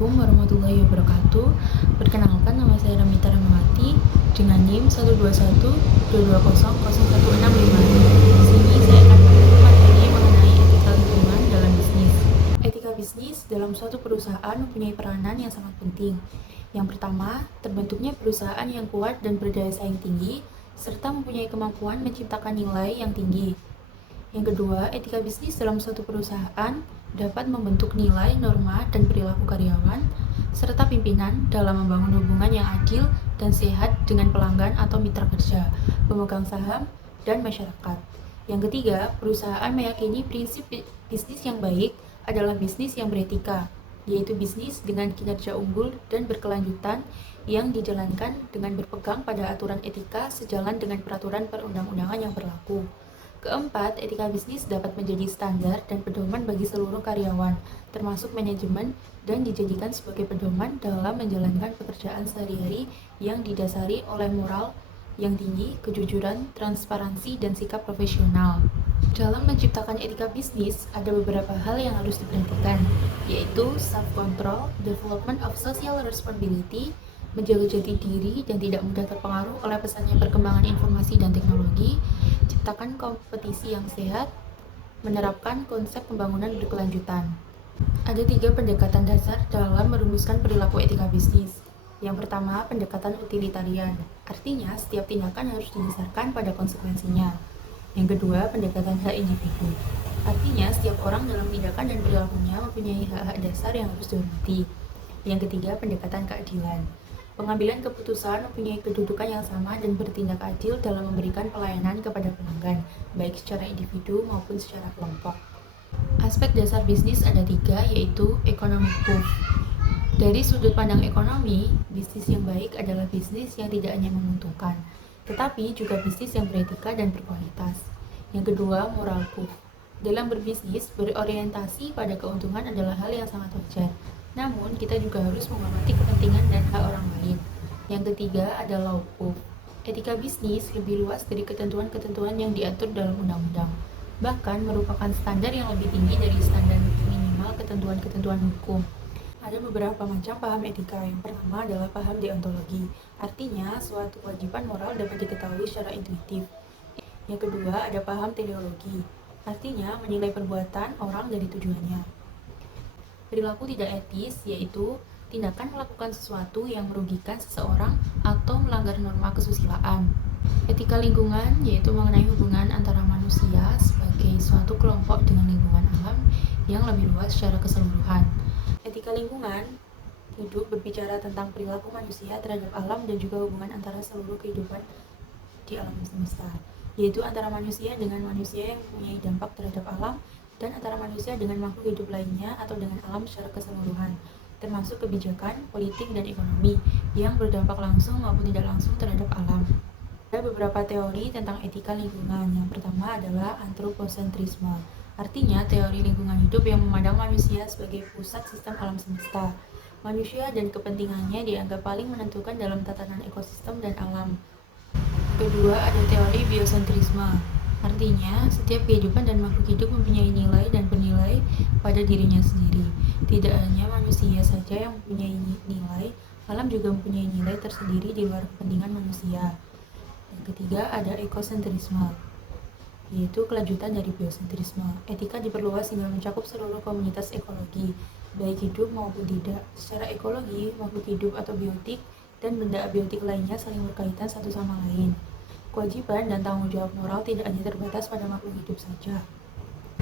Assalamualaikum warahmatullahi wabarakatuh. Perkenalkan, nama saya Ramita Ramawati dengan NIM 12122001665. Di sini saya akan memberikan materi mengenai etika lingkungan dalam bisnis. Etika bisnis dalam suatu perusahaan mempunyai peranan yang sangat penting. Yang pertama, terbentuknya perusahaan yang kuat dan berdaya saing tinggi, serta mempunyai kemampuan menciptakan nilai yang tinggi. Yang kedua, etika bisnis dalam suatu perusahaan dapat membentuk nilai, norma, dan perilaku karyawan, serta pimpinan dalam membangun hubungan yang adil dan sehat dengan pelanggan atau mitra kerja, pemegang saham, dan masyarakat. Yang ketiga, perusahaan meyakini prinsip bisnis yang baik adalah bisnis yang beretika, yaitu bisnis dengan kinerja unggul dan berkelanjutan yang dijalankan dengan berpegang pada aturan etika sejalan dengan peraturan perundang-undangan yang berlaku. Keempat, etika bisnis dapat menjadi standar dan pedoman bagi seluruh karyawan, termasuk manajemen, dan dijadikan sebagai pedoman dalam menjalankan pekerjaan sehari-hari yang didasari oleh moral yang tinggi, kejujuran, transparansi, dan sikap profesional. Dalam menciptakan etika bisnis, ada beberapa hal yang harus diperhatikan, yaitu self-control, development of social responsibility, menjaga jati diri dan tidak mudah terpengaruh oleh pesatnya perkembangan informasi dan teknologi, ciptakan kompetisi yang sehat, menerapkan konsep pembangunan berkelanjutan. Ada 3 pendekatan dasar dalam merumuskan perilaku etika bisnis. Yang pertama, pendekatan utilitarian, artinya setiap tindakan harus didasarkan pada konsekuensinya. Yang kedua, pendekatan hak individu, artinya setiap orang dalam tindakan dan perilakunya mempunyai hak-hak dasar yang harus dihormati. Yang ketiga, pendekatan keadilan. Pengambilan keputusan mempunyai kedudukan yang sama dan bertindak adil dalam memberikan pelayanan kepada pelanggan, baik secara individu maupun secara kelompok. Aspek dasar bisnis ada 3, yaitu economic proof. Dari sudut pandang ekonomi, bisnis yang baik adalah bisnis yang tidak hanya menguntungkan, tetapi juga bisnis yang beretika dan berkualitas. Yang kedua, moral proof. Dalam berbisnis, berorientasi pada keuntungan adalah hal yang sangat wajar. Namun, kita juga harus menghormati kepentingan dan hak orang lain. Yang ketiga ada law proof. Etika bisnis lebih luas dari ketentuan-ketentuan yang diatur dalam undang-undang. Bahkan merupakan standar yang lebih tinggi dari standar minimal ketentuan-ketentuan hukum. Ada beberapa macam paham etika. Yang pertama adalah paham deontologi. Artinya, suatu kewajiban moral dapat diketahui secara intuitif. Yang kedua ada paham teleologi. Artinya, menilai perbuatan orang dari tujuannya. Perilaku tidak etis, yaitu tindakan melakukan sesuatu yang merugikan seseorang atau melanggar norma kesusilaan. Etika lingkungan, yaitu mengenai hubungan antara manusia sebagai suatu kelompok dengan lingkungan alam yang lebih luas secara keseluruhan. Etika lingkungan hidup berbicara tentang perilaku manusia terhadap alam dan juga hubungan antara seluruh kehidupan di alam semesta, yaitu antara manusia dengan manusia yang mempunyai dampak terhadap alam dan antara manusia dengan makhluk hidup lainnya atau dengan alam secara keseluruhan, termasuk kebijakan, politik, dan ekonomi yang berdampak langsung maupun tidak langsung terhadap alam. Ada beberapa teori tentang etika lingkungan. Yang pertama adalah antroposentrisme, artinya teori lingkungan hidup yang memandang manusia sebagai pusat sistem alam semesta. Manusia dan kepentingannya dianggap paling menentukan dalam tatanan ekosistem dan alam. Kedua, ada teori biosentrisme. Artinya, setiap kehidupan dan makhluk hidup mempunyai nilai dan bernilai pada dirinya sendiri. Tidak hanya manusia saja yang mempunyai nilai, alam juga mempunyai nilai tersendiri di luar kepentingan manusia. Yang ketiga, ada ekosentrisme, yaitu kelanjutan dari biosentrisme. Etika diperluas hingga mencakup seluruh komunitas ekologi, baik hidup maupun tidak. Secara ekologi, makhluk hidup atau biotik dan benda abiotik lainnya saling berkaitan satu sama lain. Kewajiban dan tanggung jawab moral tidak hanya terbatas pada makhluk hidup saja.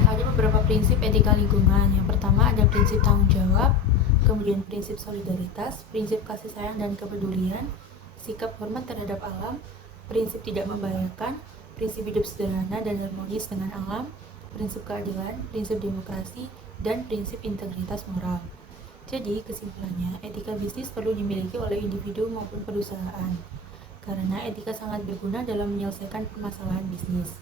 Ada beberapa prinsip etika lingkungan. Yang pertama ada prinsip tanggung jawab, kemudian prinsip solidaritas, prinsip kasih sayang dan kepedulian, sikap hormat terhadap alam, prinsip tidak membahayakan, prinsip hidup sederhana dan harmonis dengan alam, prinsip keadilan, prinsip demokrasi, dan prinsip integritas moral. Jadi, kesimpulannya, etika bisnis perlu dimiliki oleh individu maupun perusahaan, karena etika sangat berguna dalam menyelesaikan permasalahan bisnis.